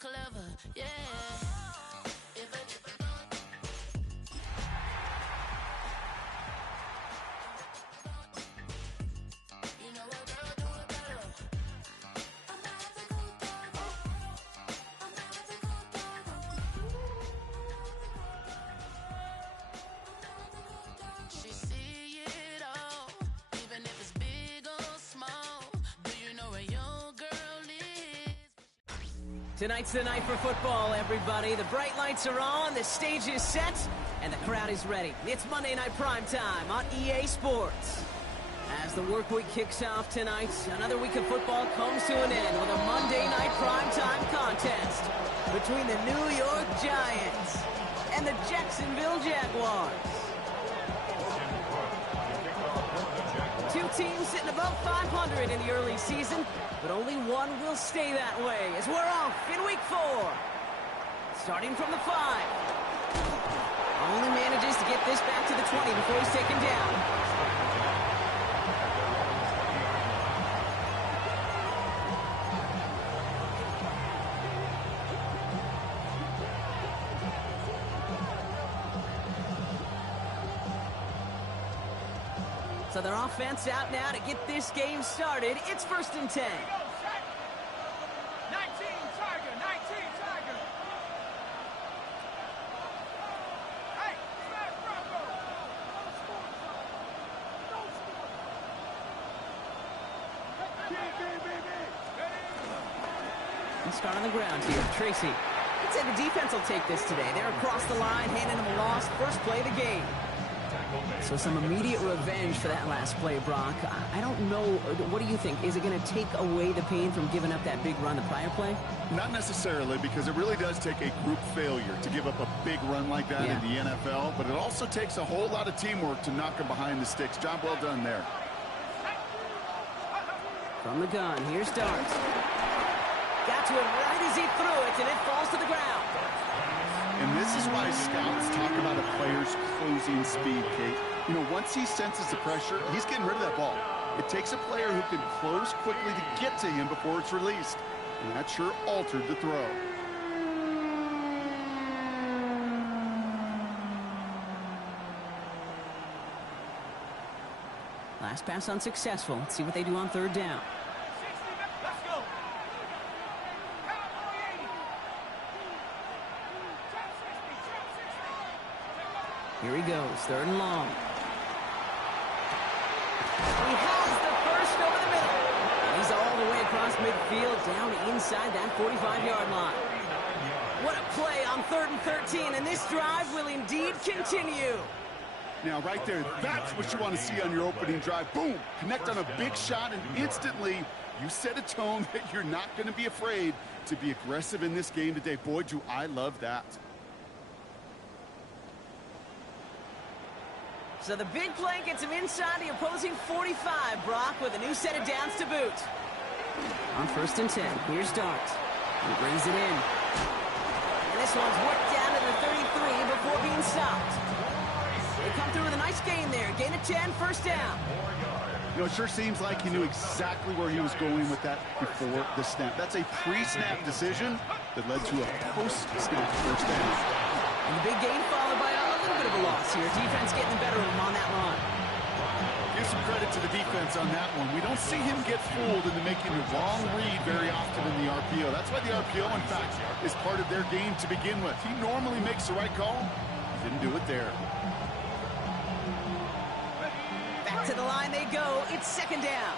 clever, yeah. Tonight's the night for football, everybody. The bright lights are on, the stage is set, and the crowd is ready. It's Monday Night Primetime on EA Sports. As the work week kicks off tonight, another week of football comes to an end with a Monday Night Primetime contest between the New York Giants and the Jacksonville Jaguars. Two teams sitting above 500 in the early season, but only one will stay that way as we're off in week 4. Starting from the 5. Only manages to get this back to the 20 before he's taken down. So their offense out now to get this game started. It's 1st and 10. 19 Tiger, 19 Tiger. Hey, Flag Bronco. Don't score. And start on the ground here. Tracy. I'd say the defense will take this today. They're across the line, handing them a loss. First play of the game. So some immediate revenge for that last play, Brock. I don't know. What do you think? Is it going to take away the pain from giving up that big run the prior play? Not necessarily, because it really does take a group failure to give up a big run like that in the NFL. But it also takes a whole lot of teamwork to knock him behind the sticks. Job well done there. From the gun, here's Darts. Got to it right as he threw it, and it falls to the ground. And this is why scouts talk about a player's closing speed, Kate. You know, once he senses the pressure, he's getting rid of that ball. It takes a player who can close quickly to get to him before it's released. And that sure altered the throw. Last pass unsuccessful. Let's see what they do on 3rd down. Let's go. Here he goes, 3rd and long. He has the first over the middle. And he's all the way across midfield, down inside that 45-yard line. What a play on 3rd and 13, and this drive will indeed continue. Now, right there, that's what you want to see on your opening drive. Boom! Connect on a big shot, and instantly you set a tone that you're not going to be afraid to be aggressive in this game today. Boy, do I love that. So the big play gets him inside the opposing 45, Brock, with a new set of downs to boot. On 1st and 10, here's Dart. He brings it in. And this one's worked down to the 33 before being stopped. They come through with a nice gain there. Gain of 10, 1st down. You know, it sure seems like he knew exactly where he was going with that before the snap. That's a pre-snap decision that led to a post-snap 1st down. And the big gain followed by a little bit of a loss here. Defense getting the better of him on that run. Give some credit to the defense on that one. We don't see him get fooled into making the wrong read very often in the RPO. That's why the RPO, in fact, is part of their game to begin with. He normally makes the right call. He didn't do it there. Back to the line they go. It's 2nd down.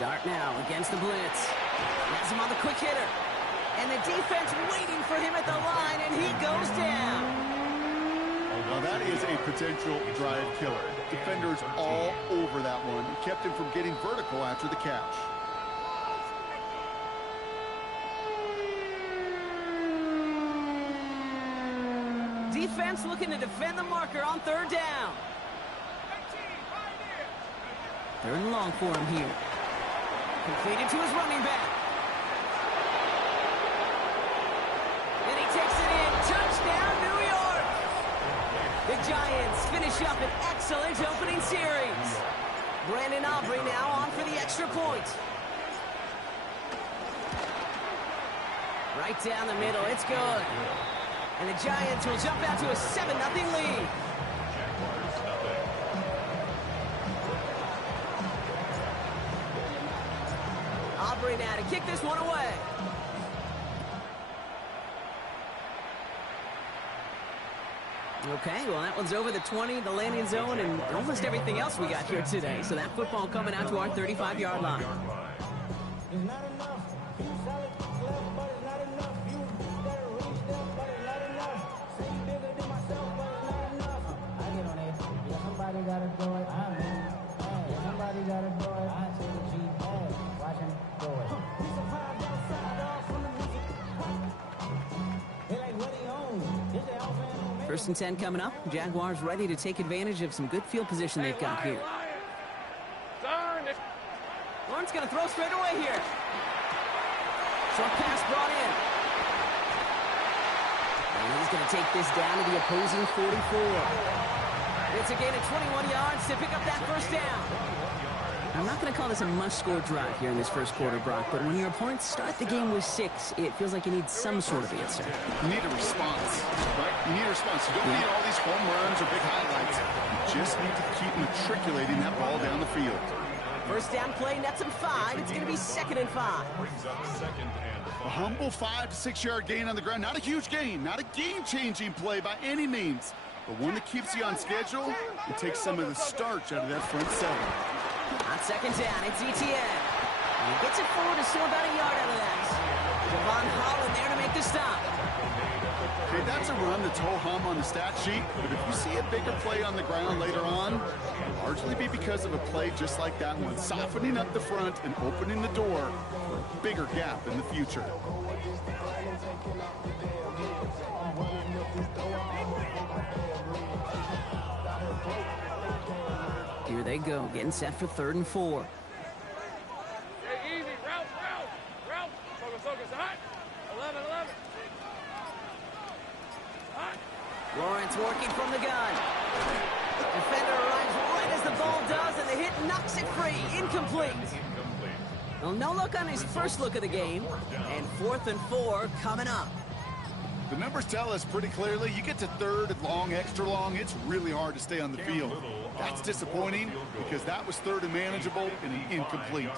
Dart now against the blitz. Has him on the quick hitter. And the defense waiting for him at the line, and he goes down. Now that is a potential drive killer. Defenders all over that one. It kept him from getting vertical after the catch. Defense looking to defend the marker on 3rd down. 3rd and long for him here. Completed to his running back. And he takes it in. Touchdown, New York! The Giants finish up an excellent opening series. Brandon Aubrey now on for the extra point. Right down the middle. It's good. And the Giants will jump out to a 7-0 lead. Aubrey now to kick this one away. Okay, well, that one's over the 20, the landing zone, and almost everything else we got here today. So that football coming out to our 35-yard line. It's not enough. You solid, clever, but it's not enough. You better reach them, but it's not enough. Say you bigger than myself, but it's not enough. I get on it. Yeah, somebody gotta do it. I mean, yeah, somebody gotta do it. I see the G. Hey, watch him do it. We surprised outside, all from the music. They like, what he own? Is they all fan on me? 1st and 10 coming up. Jaguars ready to take advantage of some good field position they've got here. Lawrence going to throw straight away here. Short pass brought in. And he's going to take this down to the opposing 44. It's a gain of 21 yards to pick up that first down. I'm not going to call this a must-score drive here in this first quarter, Brock, but when your opponents start the game with 6, it feels like you need some sort of answer. You need a response, right? You need a response. You don't need all these home runs or big highlights. You just need to keep matriculating that ball down the field. First down play, nets him 5. It's going to be 2nd and 5. A humble 5 to 6 yard gain on the ground. Not a huge gain, not a game-changing play by any means, but one that keeps you on schedule and takes some of the starch out of that front 7. On 2nd down, it's ETN. And he gets it forward to still about a yard out of that. Javon Holland there to make the stop. Okay, that's a run that's ho-hum on the stat sheet, but if you see a bigger play on the ground later on, it'll largely be because of a play just like that one, softening up the front and opening the door for a bigger gap in the future. Here they go, getting set for 3rd and 4. Hey, easy. Route. Focus. Hot. 11. Hot. Lawrence working from the gun. Defender arrives right as the ball does, and the hit knocks it free. Incomplete. Well, no look on his first look of the game. And 4th and 4 coming up. The numbers tell us pretty clearly, you get to 3rd and long, extra long, it's really hard to stay on the field. That's disappointing because that was 3rd and manageable and an incomplete.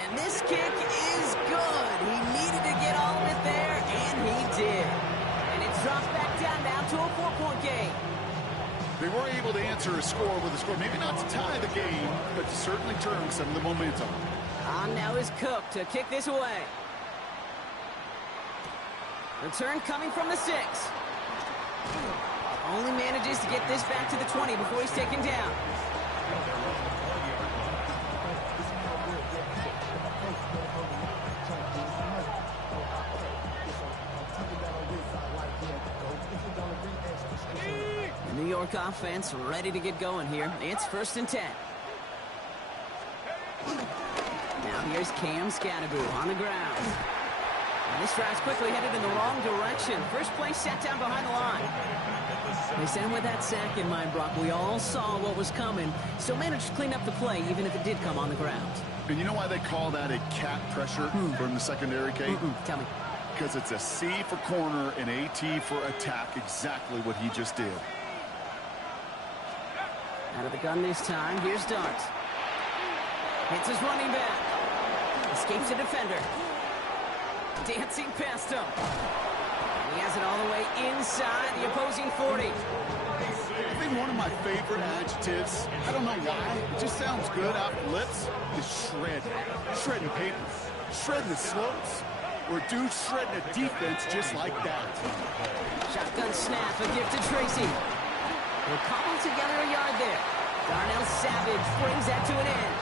And this kick is good. He needed to get all of it there, and he did. And it drops back down now to a 4-point game. They were able to answer a score with a score, maybe not to tie the game, but to certainly turn some of the momentum. On now is Cook to kick this away. Return coming from the 6. Only manages to get this back to the 20 before he's taken down. The New York offense ready to get going here. It's 1st and 10. Now here's Cam Scatteroo on the ground. And this drive's quickly headed in the wrong direction. First play set down behind the line. They sent him with that sack in mind, Brock. We all saw what was coming. Still managed to clean up the play, even if it did come on the ground. And you know why they call that a cat pressure from the secondary, Kate? Tell me. Because it's a C for corner and AT for attack, exactly what he just did. Out of the gun this time. Here's Dart. Hits his running back. Escapes the defender. Dancing past him. He has it all the way inside the opposing 40. I think one of my favorite adjectives, I don't know why, it just sounds good off the lips, is shred. Shredding paper. Shredding the slopes. Or a dude shredding a defense just like that. Shotgun snap, a gift to Tracy. We'll cobble together a yard there. Darnell Savage brings that to an end.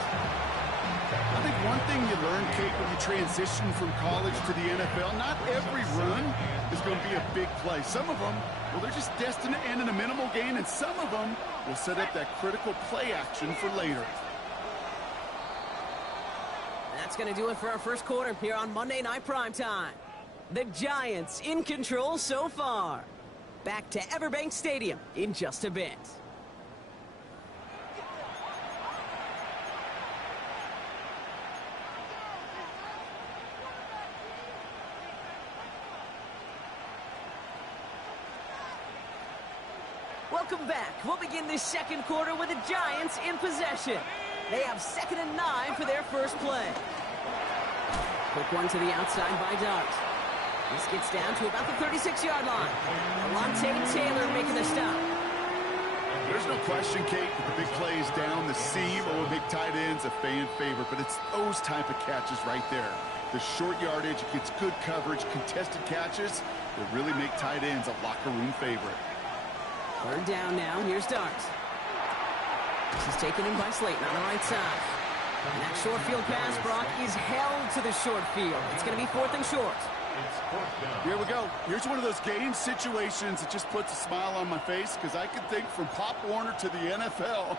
I think one thing you learn, Kate, when you transition from college to the NFL, not every run is going to be a big play. Some of them, well, they're just destined to end in a minimal gain, and some of them will set up that critical play action for later. That's going to do it for our first quarter here on Monday Night Primetime. The Giants in control so far. Back to Everbank Stadium in just a bit. welcome back. We'll begin this second quarter with the Giants in possession. They have 2nd and 9 for their first play. Quick one to the outside by Dart. This gets down to about the 36-yard line. Alontae Taylor making the stop. There's no question, Kate, that the big plays down the seam or big tight ends a fan favorite, but it's those type of catches right there. The short yardage, it gets good coverage, contested catches that really make tight ends a locker room favorite. 3rd down now. Here's Dart. This is taken in by Slayton on the right side. And that short field pass, Brock, is held to the short field. It's going to be 4th and short. Here we go. Here's one of those game situations that just puts a smile on my face because I can think from Pop Warner to the NFL.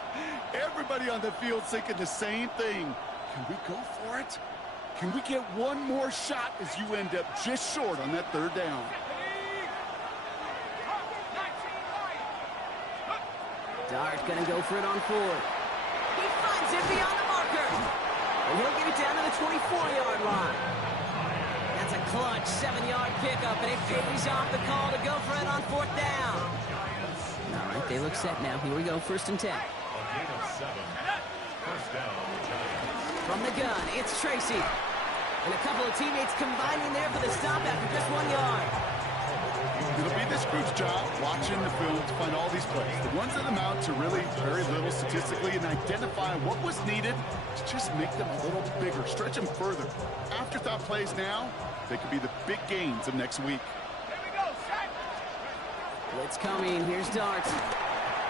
Everybody on the field thinking the same thing. Can we go for it? Can we get one more shot as you end up just short on that 3rd down? Dart going to go for it on 4th. He finds it beyond the marker. And he'll get it down to the 24-yard line. That's a clutch 7-yard pickup, and it pays off the call to go for it on 4th down. All right, they look set now. Here we go, 1st and 10. From the gun, it's Tracy. And a couple of teammates combining there for the stop after just 1 yard. It'll be this group's job watching the film to find all these plays. The ones that amount to really very little statistically and identify what was needed to just make them a little bigger, stretch them further. Afterthought plays now, they could be the big gains of next week. Blitz coming. Here's Dart.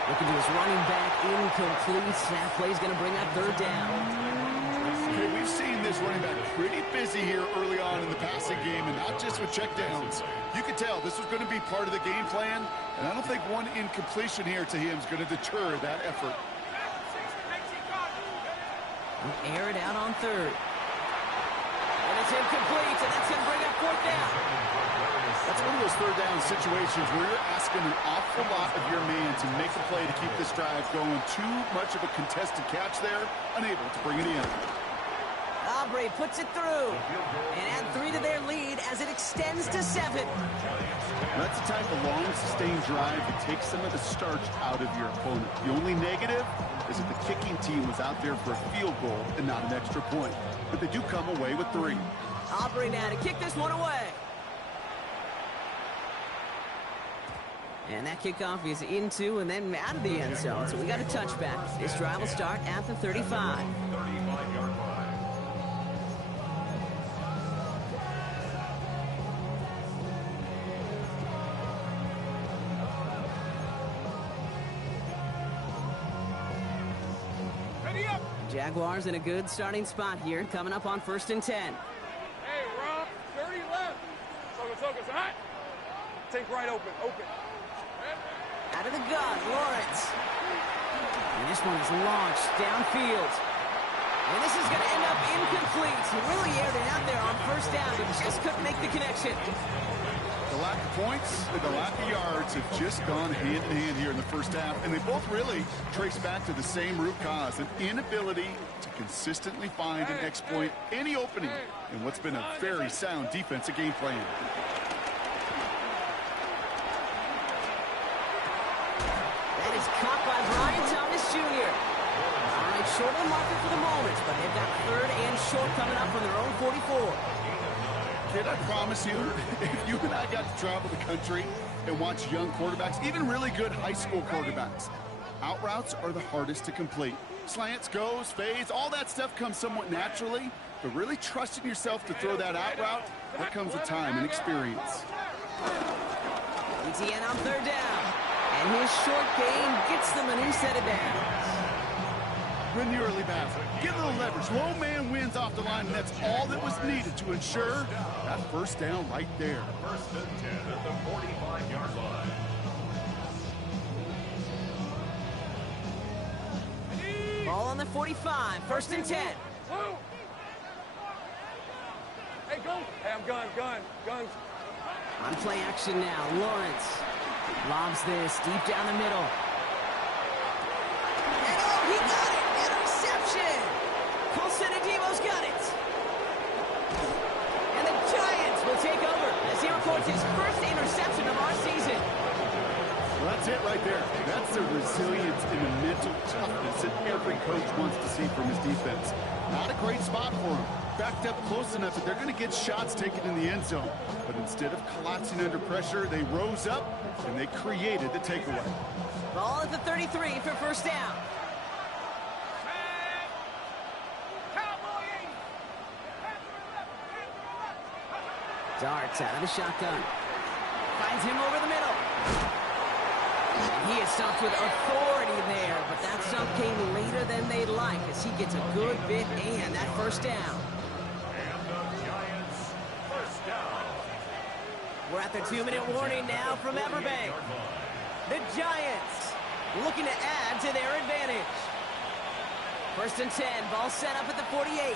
Looking to his running back, incomplete. That play's going to bring up 3rd down. Okay, we've seen this running back pretty busy here early on in the passing game, and not just with checkdowns. You can tell this was going to be part of the game plan, and I don't think one incompletion here to him is going to deter that effort. Air it out on 3rd. And it's incomplete, and that's going to bring up 4th down. That's one of those 3rd down situations where you're asking an awful lot of your man to make a play to keep this drive going. Too much of a contested catch there, unable to bring it in. Aubrey puts it through and add 3 to their lead as it extends to 7. That's the type of long, sustained drive that takes some of the starch out of your opponent. The only negative is that the kicking team was out there for a field goal and not an extra point. But they do come away with 3. Aubrey now to kick this one away. And that kickoff is into and then out of the end zone. So we got a touchback. This drive will start at the 35. Jaguars in a good starting spot here, coming up on 1st and 10. Hey, Rob, 30 left. Focus, hot. Take right open. Out of the gun, Lawrence. And this one is launched downfield. And this is going to end up incomplete. He really aired it out there on 1st down, but just couldn't make the connection. The lack of points and the lack of yards have just gone hand in hand here in the first half, and they both really trace back to the same root cause, an inability to consistently find and exploit any opening in what's been a very sound defensive game plan. That is caught by Brian Thomas Jr. All right, short of the marker for the moment, but they've got 3rd and short coming up from their own 44. Kid, I promise you, if you and I got to travel the country and watch young quarterbacks, even really good high school quarterbacks, out routes are the hardest to complete. Slants, goes, fades, all that stuff comes somewhat naturally, but really trusting yourself to throw that out route, that comes with time and experience. ETN on 3rd down, and his short gain gets them a new set of downs. Win the early battle. Get a little leverage. Low man wins off the line, and that's all that was needed to ensure that 1st down right there. 1st and 10 at the 45-yard line. Ball on the 45, 1st and 10. Hey, go. Hey, I'm guns. On play action now, Lawrence lobs this deep down the middle. And oh, he got it! Interception! Colson Adebo's got it. And the Giants will take over as he records his first interception of our season. That's it right there. That's the resilience and the mental toughness that every coach wants to see from his defense. Not a great spot for him. Backed up close enough that they're going to get shots taken in the end zone. But instead of collapsing under pressure, they rose up and they created the takeaway. Ball at the 33 for first down. Darts out of the shotgun. Finds him over the middle. And he is stopped with authority there, but that stop came later than they'd like as he gets a good bit and that first down. And the Giants first down. We're at the 2-minute warning now from Everbank. The Giants looking to add to their advantage. First and 10, ball set up at the 48.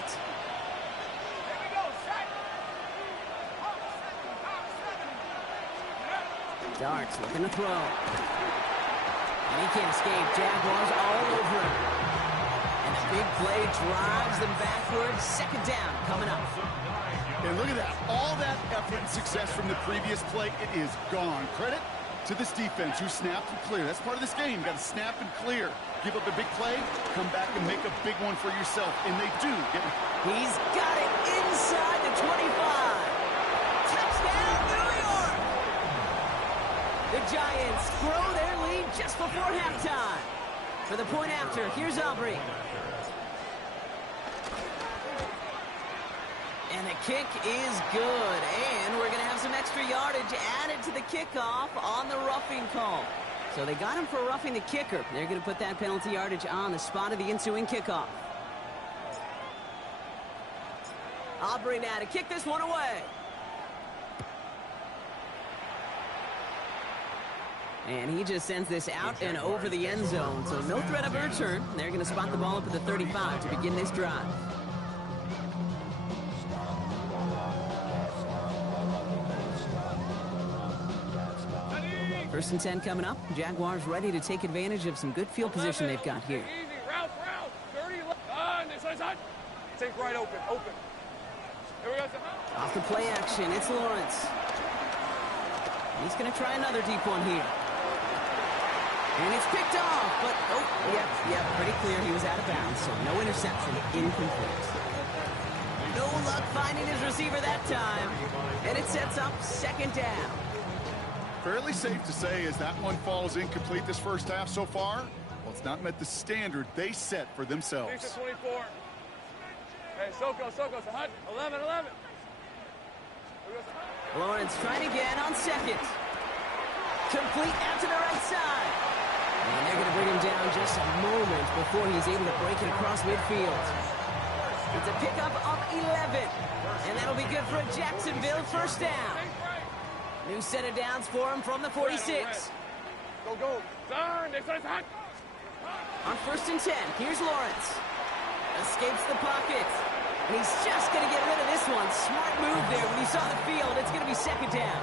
Darts looking to throw. And he can't escape. Jaguars all over him. And the big play drives them backwards. Second down coming up. And look at that. All that effort and success from the previous play, it is gone. Credit to this defense who snapped and clear. That's part of this game. You got to snap and clear. Give up a big play, come back and make a big one for yourself. And they do. He's got it inside the 25. Touchdown, New York! The Giants grow their lead just before halftime. For the point after, here's Aubrey. And the kick is good. And we're going to have some extra yardage added to the kickoff on the roughing call. So they got him for roughing the kicker. They're going to put that penalty yardage on the spot of the ensuing kickoff. Aubrey now to kick this one away. And he just sends this out and over the end zone. So no threat of a return. They're going to spot the ball up at the 35 to begin this drive. First and 10 coming up. Jaguars ready to take advantage of some good field position they've got here. Easy, route, 30 left. This side. Take right open. Here we go. Off the play action, it's Lawrence. He's going to try another deep one here. And it's picked off, but, yeah, pretty clear he was out of bounds, so no interception, incomplete. No luck finding his receiver that time, and it sets up second down. Fairly safe to say as that one falls incomplete this first half so far, well, it's not met the standard they set for themselves. 24. Hey, Soko, 11. Lawrence trying again on second. Complete out to the right side. And they're going to bring him down just a moment before he's able to break it across midfield. It's a pickup of 11. And that'll be good for a Jacksonville first down. New set of downs for him from the 46. Go. Turn. On first and 10, here's Lawrence. Escapes the pocket. And he's just going to get rid of this one. Smart move there. When he saw the field, it's going to be second down.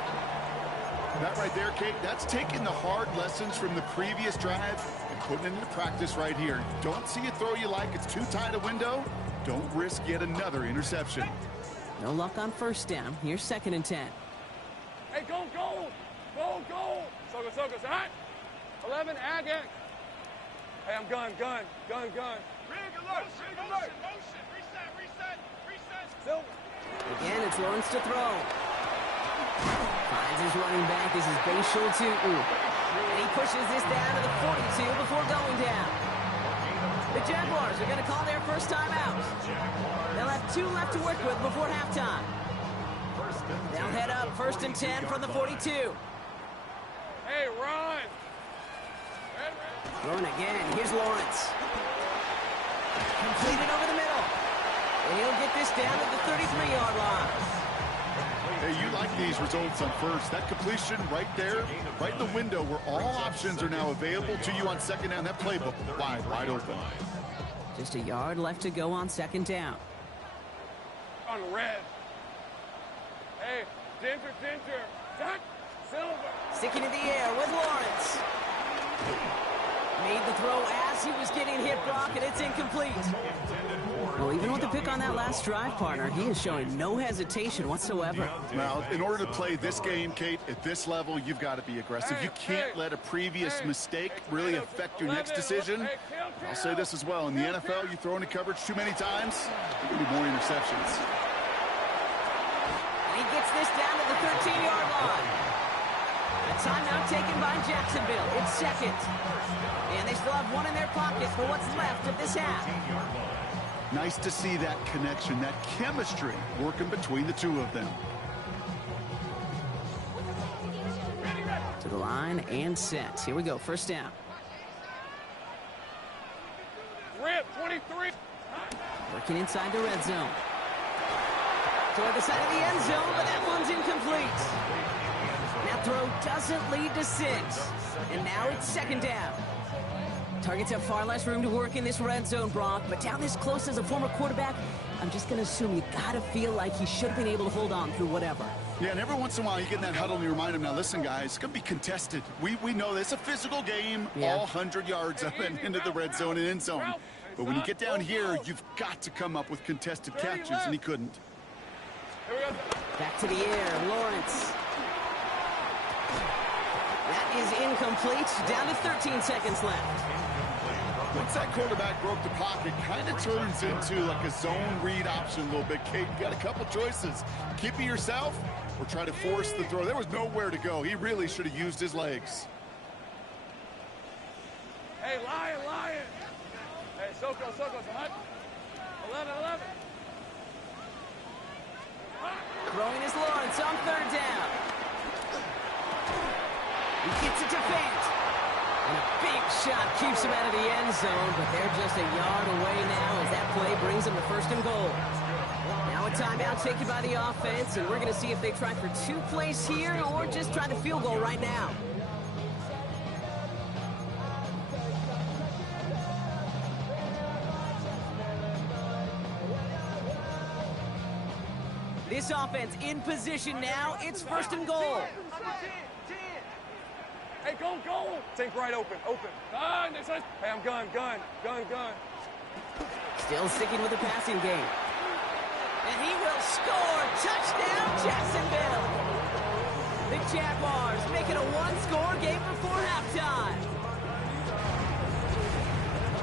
That right there, Kate, that's taking the hard lessons from the previous drive and putting it into practice right here. Don't see a throw you like. It's too tight a window. Don't risk yet another interception. No luck on first down. Here's second and 10. Hey, go. Soko, hot. 11, again. Hey, I'm gun. Rig alert. Reset. Silver. Again, it's Lawrence to throw. Finds his running back. This is Bashal Tutu. And he pushes this down to the 42 before going down. The Jaguars are going to call their first time out. They'll have 2 left to work with before halftime. They'll head up first and 10 from the 42. Hey, run. Throwing again. Here's Lawrence. Completed over the middle. And he'll get this down at the 33-yard line. Hey, you like these results on first. That completion right there, right in the window where all options are now available to you on second down. That playbook wide open. Just a yard left to go on second down. On red. Hey, Ginger. Jack, Silver. Sticking in the air with Lawrence. Made the throw as he was getting hit block, and it's incomplete. Well, even with the pick on that last drive, partner, he is showing no hesitation whatsoever. Well, in order to play this game, Kate, at this level, you've got to be aggressive. You can't let a previous mistake really affect your next decision. I'll say this as well. In the NFL, you throw into coverage too many times, there will be more interceptions. And he gets this down to the 13-yard line. A timeout taken by Jacksonville. It's second. And they still have one in their pocket for what's left of this half. Nice to see that connection, that chemistry working between the two of them. To the line and set. Here we go, first down. Rip, 23. Working inside the red zone. Toward the side of the end zone, but that one's incomplete. That throw doesn't lead to 6. And now it's second down. Targets have far less room to work in this red zone, Brock, but down this close as a former quarterback, I'm just going to assume you got to feel like he should have been able to hold on through whatever. Yeah, and every once in a while you get in that huddle and you remind him, now listen, guys, it's going to be contested. We know this. It's a physical game, all 100 yards up and into the red zone and end zone. But when you get down here, you've got to come up with contested catches, and he couldn't. Back to the air, Lawrence. That is incomplete. Down to 13 seconds left. Once that quarterback broke the pocket, kind of turns into like a zone read option a little bit. Kate, you got a couple choices. Keep it yourself or try to force the throw. There was nowhere to go. He really should have used his legs. Hey, Lion. Hey, Soko, 11. Throwing his Lawrence on third down. He gets it to Fant. And a big shot keeps him out of the end zone, but they're just a yard away now as that play brings them to first and goal. Now a timeout taken by the offense, and we're going to see if they try for 2 plays here or just try the field goal right now. This offense in position now. It's first and goal. Hey, go. Think right open. Hey, I'm gun. Still sticking with the passing game. And he will score. Touchdown, Jacksonville. The Jaguars make it a one-score game before halftime.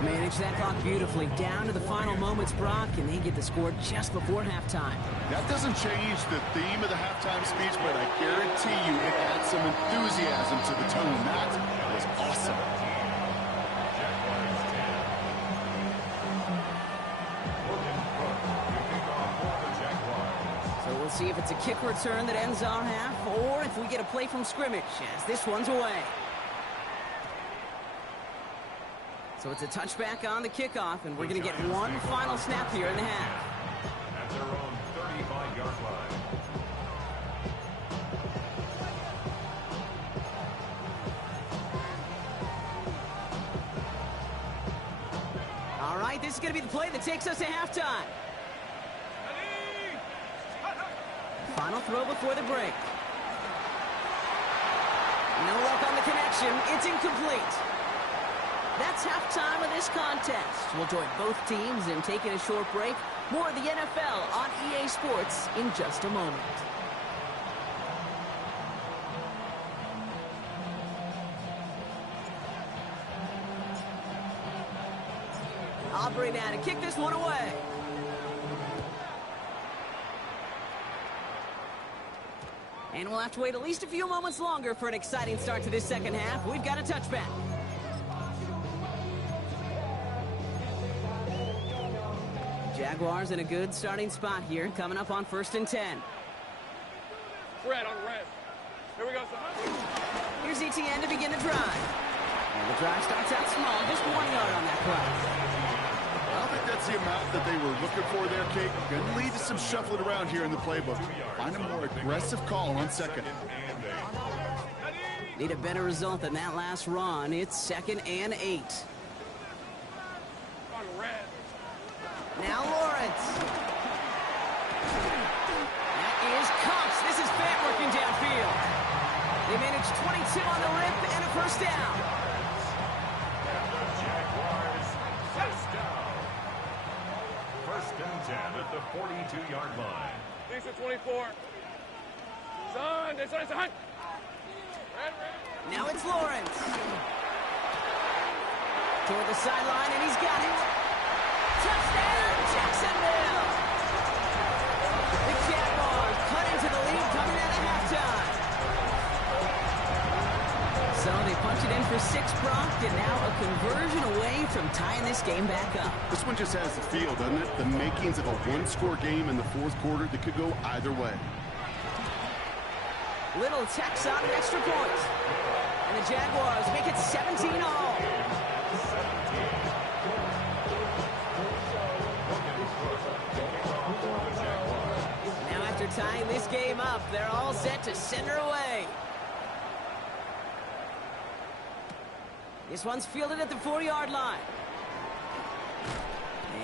Manage that clock beautifully down to the final moments, Brock, and they get the score just before halftime. That doesn't change the theme of the halftime speech, but I guarantee you it adds some enthusiasm to the tone. That was awesome. So we'll see if it's a kick return that ends our half, or if we get a play from scrimmage, as this one's away. So it's a touchback on the kickoff, and we're going to get one final snap here in the half. At their own 35-yard line. All right, this is going to be the play that takes us to halftime. Final throw before the break. No luck on the connection. It's incomplete. That's halftime of this contest. We'll join both teams in taking a short break. More of the NFL on EA Sports in just a moment. Aubrey now to kick this one away. And we'll have to wait at least a few moments longer for an exciting start to this second half. We've got a touchback. Jaguars in a good starting spot here, coming up on 1st and 10. Red on red. Here we go, son. Here's ETN to begin the drive. And the drive starts out small, just 1 yard on that play. I don't think that's the amount that they were looking for there, Kate. Going to lead to some shuffling around here in the playbook. Find a more aggressive call on second. Need a better result than that last run. It's 2nd and 8. On red. Now Lawrence. That is Cox. This is Fant working downfield. They managed 22 on the rip and a first down. And the Jaguars first down. First 10 at the 42-yard line. Lisa 24. Son, this is son. Now it's Lawrence. Toward the sideline, and he's got it. Touchdown, Jacksonville! The Jaguars cut into the lead coming out of halftime. So they punch it in for 6, Brock, and now a conversion away from tying this game back up. This one just has the feel, doesn't it? The makings of a one-score game in the fourth quarter that could go either way. Little tacks on an extra point. And the Jaguars make it 17-all. Now after tying this game up, they're all set to send her away. This one's fielded at the 4-yard line.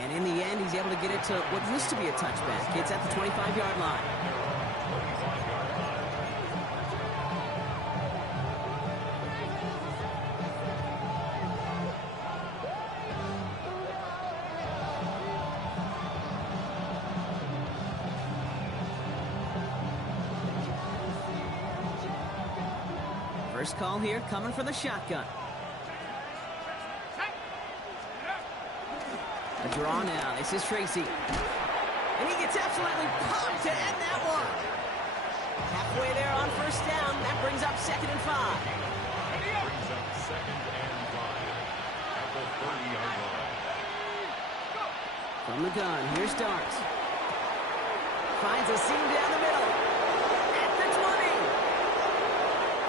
And in the end, he's able to get it to what used to be a touchback. It's at the 25-yard line. First call here coming from the shotgun. A draw now. This is Tracy. And he gets absolutely pumped to end that one. Halfway there on first down. That brings up 2nd and 5. Brings up 2nd and 5 at the 30-yard line. From the gun, here's Darts. Finds a seam down the middle. At the 20.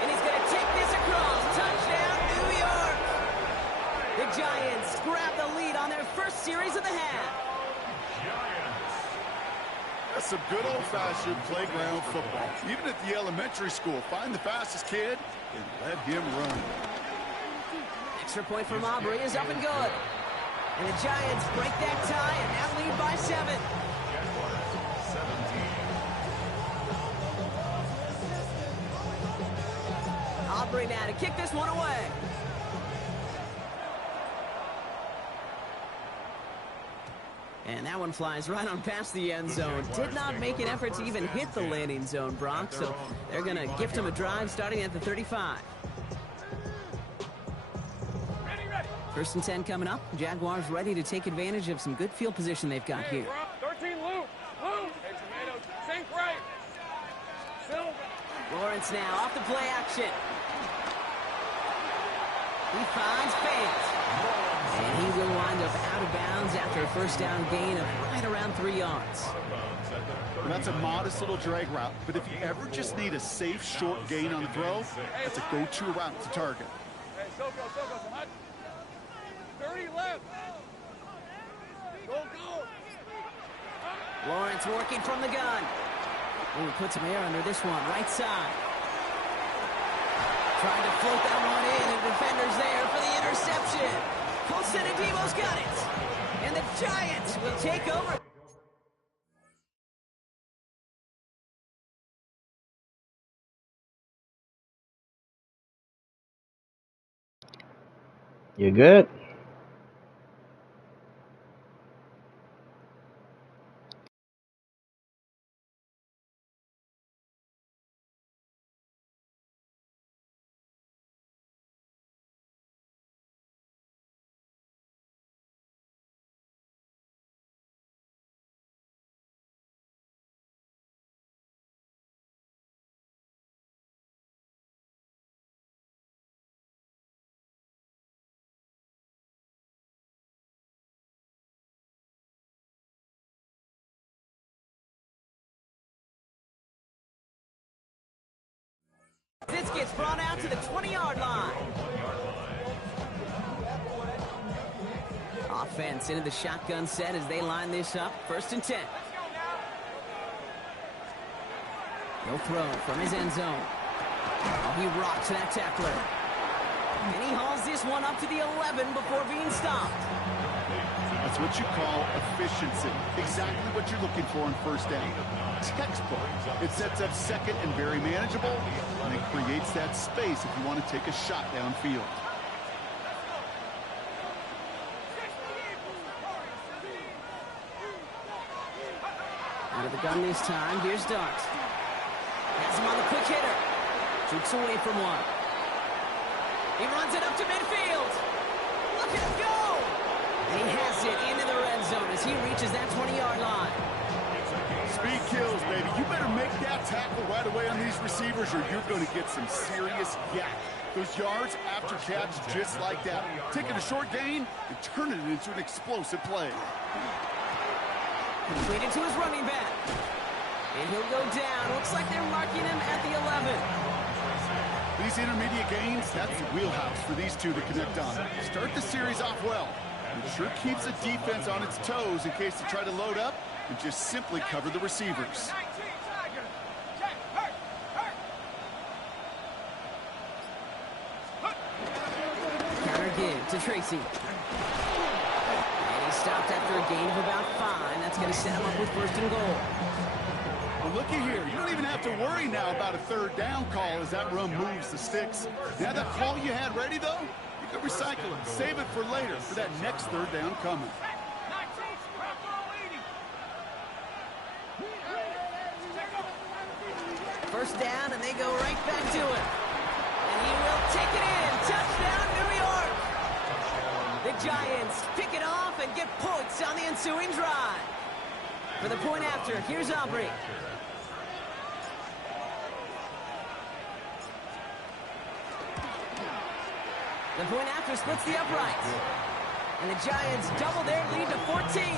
And he's going to take this across. Touchdown, New York. The Giants grab the lead on their first series of the half. That's some good old-fashioned playground football. Even at the elementary school, find the fastest kid and let him run. Extra point from Aubrey is up and good. And the Giants break that tie and now lead by 7. Aubrey now to kick this one away. And that one flies right on past the end zone. Did not make an effort to even hit the landing zone, Brock. So they're going to gift him a drive starting at the 35. First and 10 coming up. Jaguars ready to take advantage of some good field position they've got here. 13 loop. Loop. Hey, tomato. Sink right. Silver. Lawrence now off the play action. He finds Fant. And he will wind up out of bounds after a first down gain of right around 3 yards. Well, that's a modest little drag route, but if you ever just need a safe, short gain on the throw, that's a go-to route to target. Hey, so go. 30 left. Go. Lawrence working from the gun. Oh, he puts some air under this one, right side. Trying to float that one in, and the defender's there for the interception. Colson and Debo's got it. And the Giants will take over. You good? This gets brought out to the 20-yard line. Offense into the shotgun set as they line this up. First and 10. No throw from his end zone. Oh, he rocks that tackler. And he hauls this one up to the 11 before being stopped. That's what you call efficiency. Exactly what you're looking for on first down. Textbook. It sets up second and very manageable, and it creates that space if you want to take a shot downfield. Out of the gun this time. Here's Dart. Has him on the quick hitter. Jukes away from one. He runs it up to midfield. Look at him go! And he has it into the red zone as he reaches that 20-yard line. Speed kills, baby. You better make that tackle right away on these receivers or you're going to get some serious yak. Those yards after catch just like that. Taking a short gain and turning it into an explosive play. Completed to his running back. And he'll go down. Looks like they're marking him at the 11. These intermediate gains, that's the wheelhouse for these two to connect on. Start the series off well. It sure keeps the defense on its toes in case they try to load up and just simply cover the receivers. Counter give to Tracy. And he's stopped after a gain of about 5. That's going to set him up with 1st and goal. Well, looky here. You don't even have to worry now about a 3rd down call as that run moves the sticks. Now that call you had ready, though, you can recycle it. Save it for later for that next 3rd down coming. First down, and they go right back to it. And he will take it in. Touchdown, New York! The Giants pick it off and get points on the ensuing drive. For the point after, here's Aubrey. The point after splits the uprights. And the Giants double their lead to 14.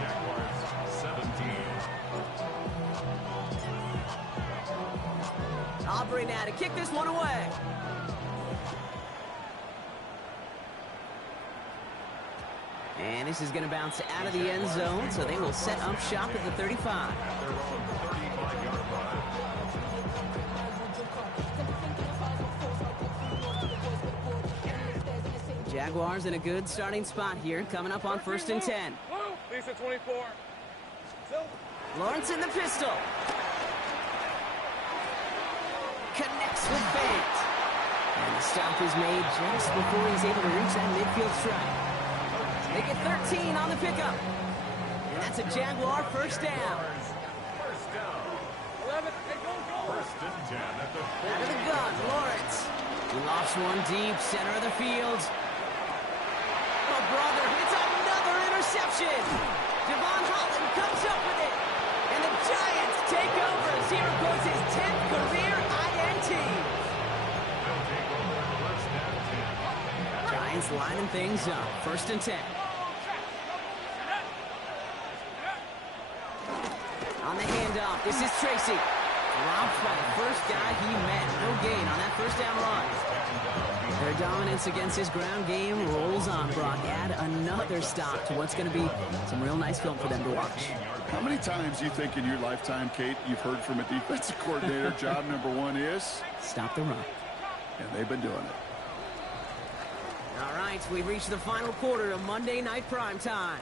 Jaguars 17. Aubrey now to kick this one away. And this is going to bounce out of the end zone, so they will set up shop at the 35. At their own 35-yard line. Jaguars in a good starting spot here, coming up on 1st and 10. Lisa 24. Lawrence in the pistol. Connects with Fant. And the stop is made just before he's able to reach that midfield strike. They get 13 on the pickup. And that's a Jaguar 1st down. First down. 11. Hey, go. 1st and 10 at the 40. Out of the gun, Lawrence. He lofts one deep, center of the field. Oh, brother, it's another interception. Devon Holland comes up with it. And the Giants take over as he records his 10th career INT. They'll take over 1st and 10. Giants lining things up. 1st and 10. On the handoff, this is Tracy. Dropped by the first guy he met. No gain on that 1st down run. Their dominance against his ground game rolls on, Brock. Add another stop to what's going to be some real nice film for them to watch. How many times do you think in your lifetime, Kate, you've heard from a defensive coordinator, job number 1 is? Stop the run. And they've been doing it. All right, we've reached the final quarter of Monday Night Primetime.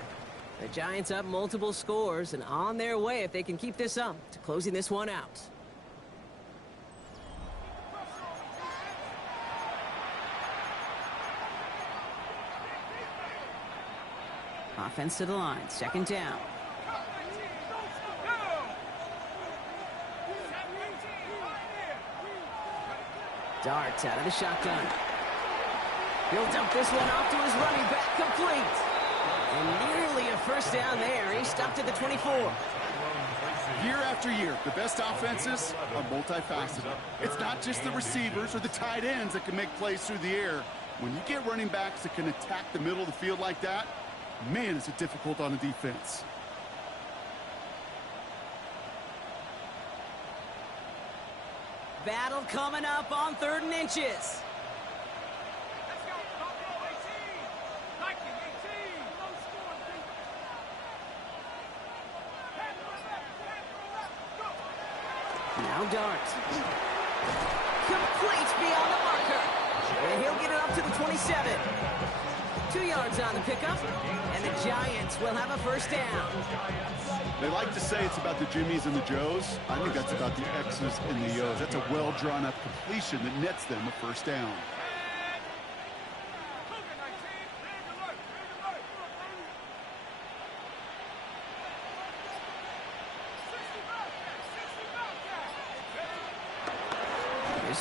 The Giants up multiple scores and on their way, if they can keep this up, to closing this one out. Offense to the line, 2nd down. Dart out of the shotgun. He'll dump this one off to his running back, complete. And nearly a 1st down there. He stopped at the 24. Year after year, the best offenses are multifaceted. It's not just the receivers or the tight ends that can make plays through the air. When you get running backs that can attack the middle of the field like that, man, is it difficult on the defense. Battle coming up on 3rd and inches. Now Dart. Complete beyond the marker. And he'll get it up to the 27. 2 yards on the pickup. And the Giants will have a 1st down. They like to say it's about the Jimmies and the Joes. I think that's about the X's and the O's. That's a well-drawn-up completion that nets them a 1st down.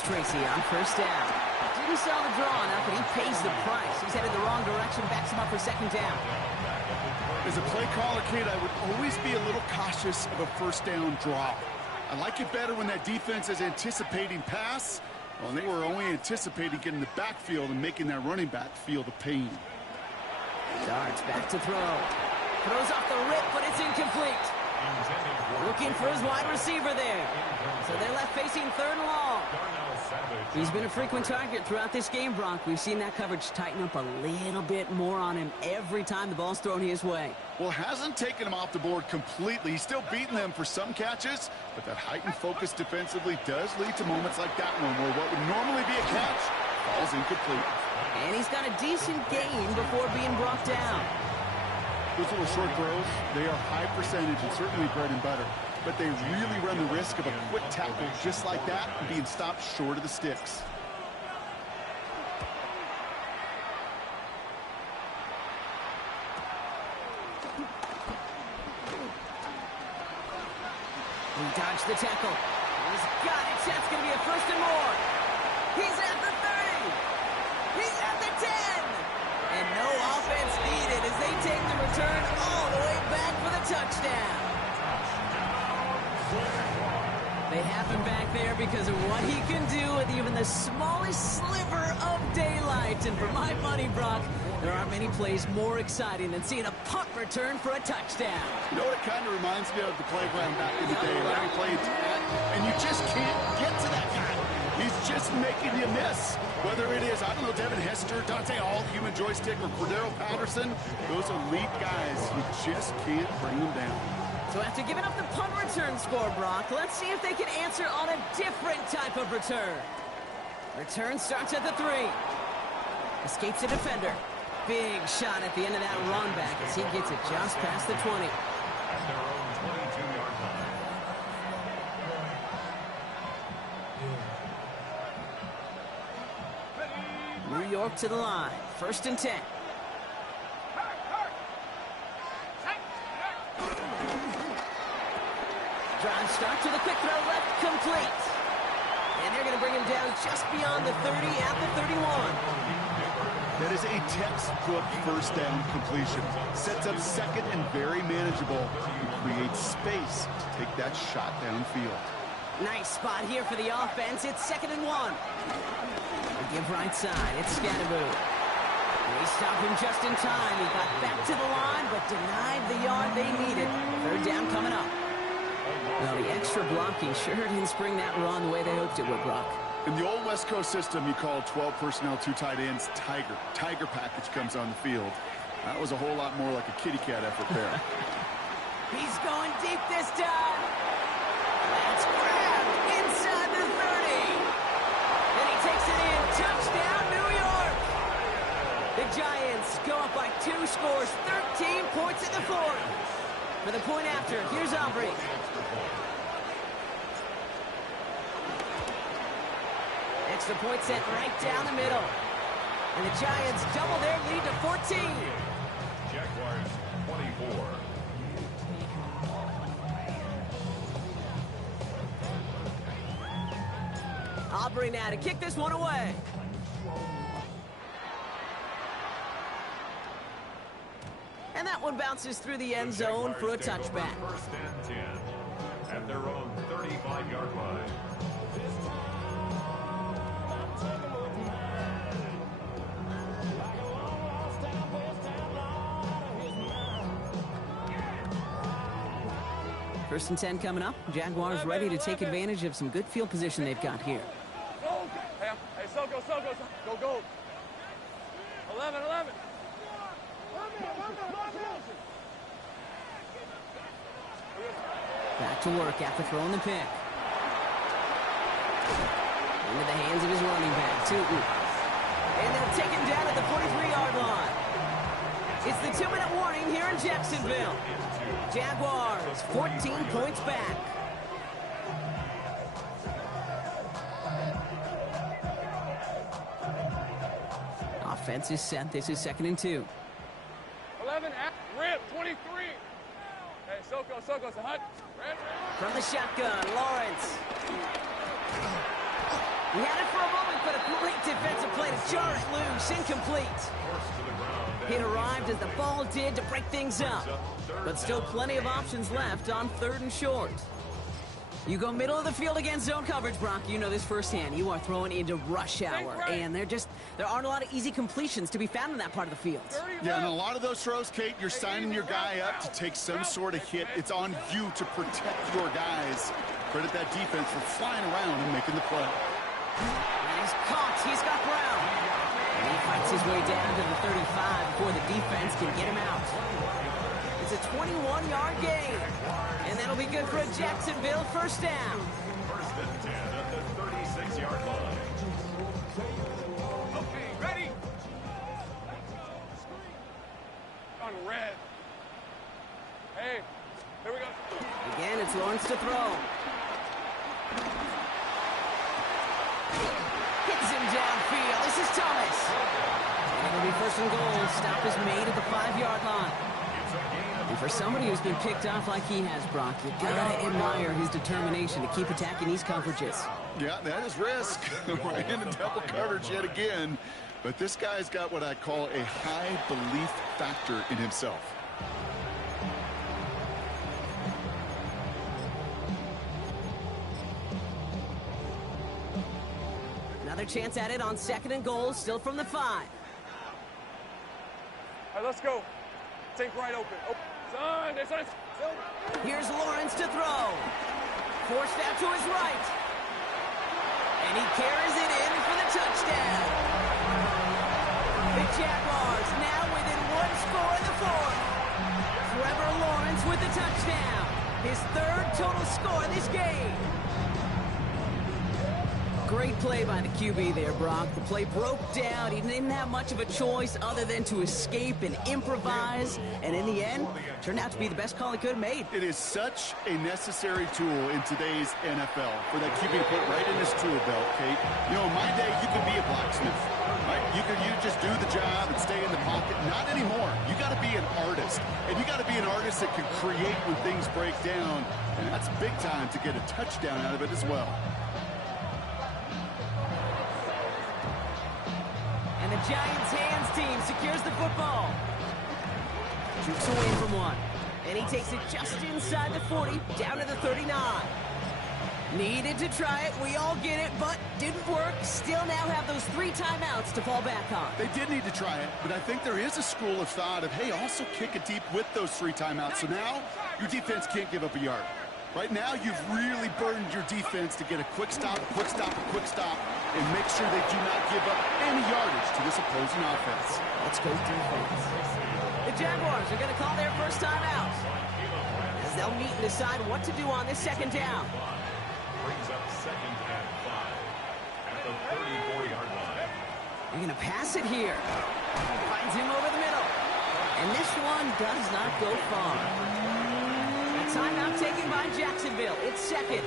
Tracy on first down. Didn't sell the draw enough, but he pays the price. He's headed the wrong direction, backs him up for second down. As a play caller, Kate, I would always be a little cautious of a first down draw. I like it better when that defense is anticipating pass. Well, they were only anticipating getting the backfield and making that running back feel the pain. Darts back to throw. Throws off the rip, but it's incomplete. Looking for his wide receiver there. So they're left facing third and long. He's been a frequent target throughout this game, Brock. We've seen that coverage tighten up a little bit more on him every time the ball's thrown his way. Well, hasn't taken him off the board completely. He's still beating them for some catches, but that heightened focus defensively does lead to moments like that one where what would normally be a catch falls incomplete. And he's got a decent gain before being brought down. Those little short throws, they are high percentage and certainly bread and butter, but they really run the risk of a quick tackle just like that and being stopped short of the sticks. He dodged the tackle. He's got it. That's going to be a first and more. He's at the 30. He's at the 10. And no offense needed as they take the return all the way back for the touchdown. They have him back there because of what he can do with even the smallest sliver of daylight. And for my money, Brock, there aren't many plays more exciting than seeing a punt return for a touchdown. You know what it kind of reminds me of? The playground back in the day when we played tag, and you just can't get to that guy. He's just making you miss. Whether it is, I don't know, Devin Hester, Dante Hall, Human Joystick, or Cordero Patterson, those elite guys, you just can't bring them down. So after giving up the punt return score, Brock, let's see if they can answer on a different type of return. Return starts at the 3. Escapes a defender. Big shot at the end of that run back as he gets it just past the 20. At their own 22-yard line. New York to the line. First and 10. Drive start to the quick throw left, complete. And they're going to bring him down just beyond the 30 at the 31. That is a textbook first down completion. Sets up second and very manageable and creates space to take that shot downfield. Nice spot here for the offense. It's 2nd and 1. They give right side. It's Scatterboo. They stop him just in time. He got back to the line, but denied the yard they needed. Third down coming up. Well, the extra blocking sure didn't spring that run the way they hoped it would, Brock. In the old West Coast system, you call 12 personnel, 2 tight ends, Tiger. Tiger package comes on the field. That was a whole lot more like a kitty cat effort there. He's going deep this time. That's grabbed inside the 30. And he takes it in. Touchdown, New York. The Giants go up by 2 scores, 13 points in the 4th. For the point after, here's Aubrey. Extra point set right down the middle. And the Giants double their lead to 14. Jaguars 24. Aubrey now to kick this one away. And that one bounces through the end zone for a touchback. First and 10 at their own 35-yard line. First and 10 coming up. Jaguars ready to take advantage of some good field position they've got here. Hey, so go. 11. Back to work after throwing the pick. Into the hands of his running back, Tootin. And they'll take him down at the 43-yard line. It's the 2-minute warning here in Jacksonville. Jaguars, 14 points back. Offense is set. This is 2nd and 2. 11, rip, 23. Hey, Soko, it's a hut. From the shotgun, Lawrence. He had it for a moment, but a great defensive play to jar it loose. Incomplete. It arrived as the ball did to break things up. But still plenty of options left on 3rd and short. You go middle of the field against zone coverage, Brock. You know this firsthand. You are throwing into rush hour. And there aren't a lot of easy completions to be found in that part of the field. Yeah, and a lot of those throws, Kate, you're signing your guy up to take some sort of hit. It's on you to protect your guys. Credit that defense for flying around and making the play. And he's caught. He's got Brown. And he fights his way down to the 35 before the defense can get him out. It's a 21-yard gain. And that'll be good for a Jacksonville first down. 1st and 10 at the 36-yard line. Okay, ready? On red. Hey, here we go. Again, it's Lawrence to throw. Hits him downfield. This is Thomas. And it'll be 1st and goal. Stop is made at the 5-yard line. And for somebody who's been picked off like he has, Brock, you gotta admire his determination to keep attacking these coverages. Yeah, that is risk. We're in a double coverage yet again. But this guy's got what I call a high belief factor in himself. Another chance at it on 2nd and goal, still from the 5. All right, let's go. Take right open. Oh, son, there's son. Here's Lawrence to throw. Forced out to his right. And he carries it in for the touchdown. The Jaguars now within 1 score in the 4th. Trevor Lawrence with the touchdown. His 3rd total score in this game. Great play by the QB there, Brock. The play broke down. He didn't have much of a choice other than to escape and improvise. And in the end, turned out to be the best call he could have made. It is such a necessary tool in today's NFL for that QB to put right in his tool belt, Kate. You know, in my day, you could be a blacksmith, right? You just do the job and stay in the pocket. Not anymore. You got to be an artist. And you got to be an artist that can create when things break down. And that's big time to get a touchdown out of it as well. And the Giants' hands team secures the football. Jukes away from one. And he takes it just inside the 40, down to the 39. Needed to try it. We all get it, but didn't work. Still now have those 3 timeouts to fall back on. They did need to try it, but I think there is a school of thought of, hey, also kick it deep with those 3 timeouts. So now your defense can't give up a yard. Right now, you've really burdened your defense to get a quick stop, and make sure they do not give up any yardage to this opposing offense. Let's go defense. The Jaguars are going to call their first time out, as they'll meet and decide what to do on this 2nd down. Brings up 2nd and 5 at the 34-yard line. You're going to pass it here. Finds him over the middle. And this one does not go far. A timeout taken by Jacksonville. It's 2nd.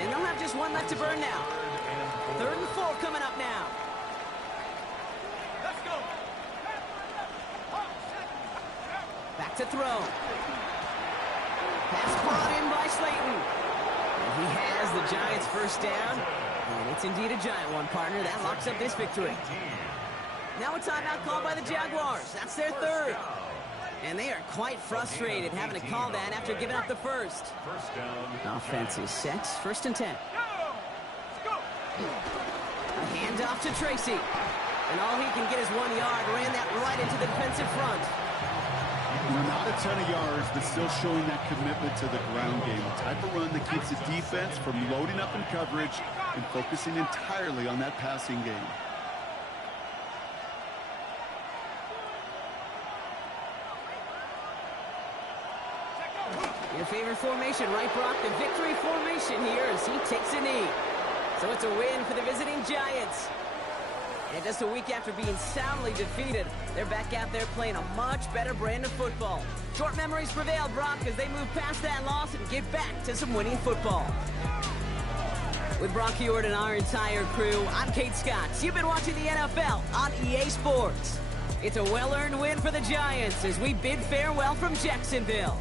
And they'll have just 1 left to burn now. 3rd and 4 coming up now. Let's go. Back to throw. Pass brought in by Slayton. And he has the Giants' first down. And it's indeed a giant one, partner. That locks up this victory. Now a timeout called by the Jaguars. That's their 3rd. And they are quite frustrated having to call that after giving up the first. First down. Offense is set. 1st and 10. A handoff to Tracy. And all he can get is 1 yard. Ran that right into the defensive front. Not a ton of yards, but still showing that commitment to the ground game. The type of run that keeps the defense from loading up in coverage and focusing entirely on that passing game. Your favorite formation, right, Brock? The victory formation here as he takes a knee. So it's a win for the visiting Giants. And just a week after being soundly defeated, they're back out there playing a much better brand of football. Short memories prevail, Brock, as they move past that loss and get back to some winning football. With Brock Heward and our entire crew, I'm Kate Scott. You've been watching the NFL on EA Sports. It's a well-earned win for the Giants as we bid farewell from Jacksonville.